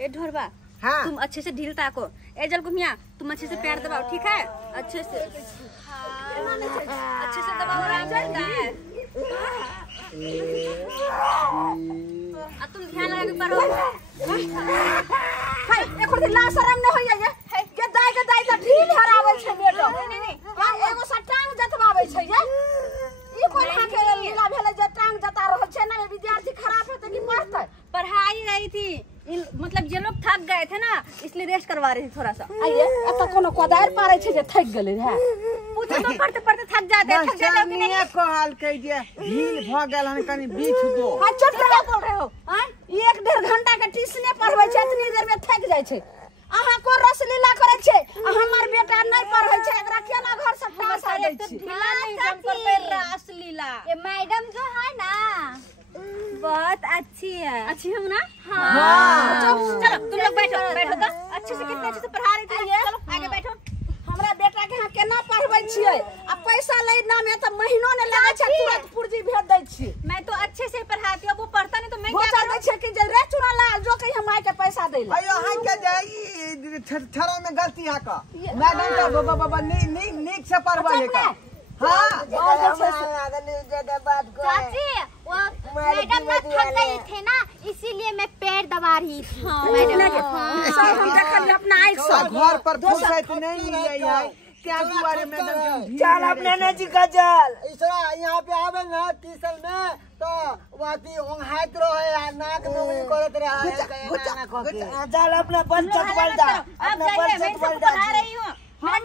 ए ढोरबा, हाँ। तुम अच्छे से ढील ताको। ए जल गुमिया, तुम अच्छे से पैर दबाओ, ठीक है? अच्छे से दबाओ, आराम से है। तुम ध्यान लगा के पढ़ो। हाय एको दिन ला शरम न होइए के दाई त ढील हरावे छै बेटो। नहीं हां एगो सा टांग जतवावे छै ये। ई कोन हाके लीला भेले जे टांग जता रहल छै ना, विद्यार्थी खराब है त की पढ़तै? पढ़ाई रही थी, मतलब ये लोग थक गए थे ना, इसलिए रेस्ट करवा रही थी थोड़ा सा। आइए एत कोनो कोदार पारे छै जे थक गेले है। पूछो तो पढ़ते पढ़ते थक जाते हो कि नहीं? कहल के जे ढील भ गेल हन, कनी बीछ दो। हां चुप रहो, बोल रहे हो। हां 1-1.5 घंटा के ट्यूशने पढ़बै छै, इतनी देर में थक जाय छै। अहाँ को रसलीला करे छै, हमर बेटा नहीं पढ़ै छै, एकरा केना घर से पास आ जाय छै? ढीला नहीं जम पर पैर रसलीला। ये मैडम जो है ना बहुत अच्छी है। अच्छी हूँ ना? हाँ। चलो तुम लोग बैठो तो। अच्छे से कितने अच्छे से पढ़ा रही थी। चलो आगे बैठो। हमरा बेटा के यहाँ केना पढ़बै छियै? आ पैसा ले ना में त महीनो ने लगे छै, तुरंत पुर्जी भेज दै छी। मैं तो अच्छे से पढ़ाती हूँ, वो पढ़ता नहीं तो मैं क्या बोचा दै छै कि जे रे चुना ला जो कहीं हम आके पैसा दे ले। अयो हां के जाई छरा में गलती है का। मैडम का बाबा नीक से पढ़बै का। हां चाची, वो मैडम ना थक गए थे ना, इसीलिए मैं पैर दबा रही थी। मैडम सब हम देखल अपना आंख से घर पर फुर्सत नहीं मिलै है, क्या दुआरे मैडम के चल अपने ने जी का चल। इसरा यहाँ पे आवे ना ट्यूशन में तो वाती ओंघाइत रहे, नाक नौकरी करत रहे। चल अपना पंचायत बोल जा, अब अपना जाइए, मैं पंचायत बोल सबको जा। पढ़ा रही हूँ। हम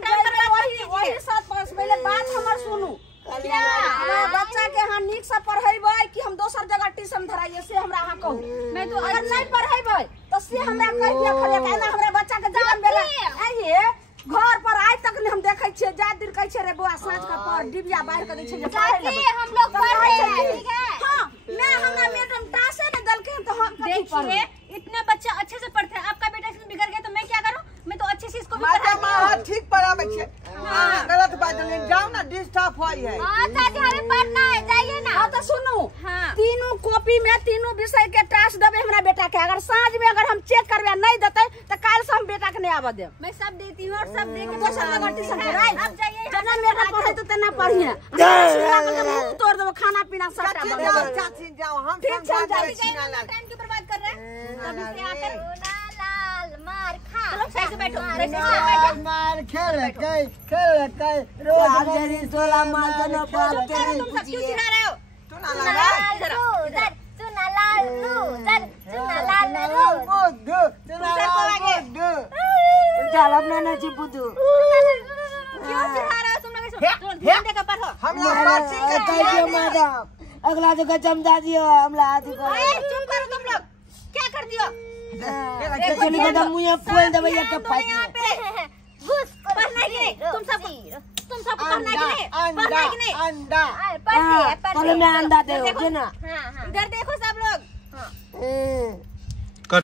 वही साथ पास पहले बात हमर सुनू। हमरा बच्चा के हां नीक से पढ़ेबै कि हम दोसर जगह ट्यूशन धराइए से हमरा अहाँ कहू। मैं तो अगर नहीं पढ़ेबै तो से हमरा कह दिया खड़े कहना हमरा बच्चा के जान बेला। आइए घर पर आज तक हम देखे छियै, जा दिन कहै छै रे बुआ साँझ का पर डिबिया बाहर कर दै छै जे पढ़े ले। हम लोग पढ़ रहे हैं, ठीक है? हां मैं हमरा मैडम टासे ने दल के तो हम देखिए इतने बच्चे अच्छे से पढ़ते हैं, आपका बेटा इसमें बिगड़ गया तो मैं क्या करूँ? मैं तो अच्छे से इसको भी मैडम पढ़ाती हूँ। ठीक पढ़ावे छै। हां गलत बात नहीं, जाओ ना डिस्टर्ब होई है। हाँ चाची, हमें पढ़ना है, जाइए ना। हां तो सुनू, हाँ। तीनों कॉपी में तीनों विषय के टास्क देबे हमरा बेटा के। अगर साँझ में अगर हम चेक करबे नहीं देते तो काल से हम बेटा के नहीं आवा देब। मैं सब देती हूँ और सब दे के दोसर जगह ट्यूशन कराई। अब जाइए। जना बेटा पढ़े तो तना पढ़िए, मुंह तोड़ देबो, खाना पीना सबटा बंद कर देबो। चाची जाओ, हम ठीक छै, संग जाओ। टाइम क्यों बर्बाद कर रहे हैं? तभी से आकर सोना लाल मार खा। चलो सही से बैठो, सही से बैठो। मार खेल के रोज मेरी 16 मार देना बाप तेरी। तुम सब क्यों चिल्ला रहे हो? तू ना लगा चुना लाल लूजर, चुना लाल लूजर। चल अपने ने जी बुद्धू। क्यों चिल्ला रहे हो तुम लोग? इसको ध्यान देकर पढ़ो। हम लोग पर्ची कहियो मैडम अगला जगह चमचा दियो, हमला आदि को। चुप करो तुम लोग, क्या कर दियो? चली के दम मुंह खोल देबे एक पाइप यहाँ में। पे घुस पढ़ना कि नहीं? तुम सब पढ़ना कि नहीं? पढ़ना कि नहीं? अंडा पढ़ चलो मैं अंडा दे देखो। हो ना। हाँ हाँ। इधर देखो सब लोग।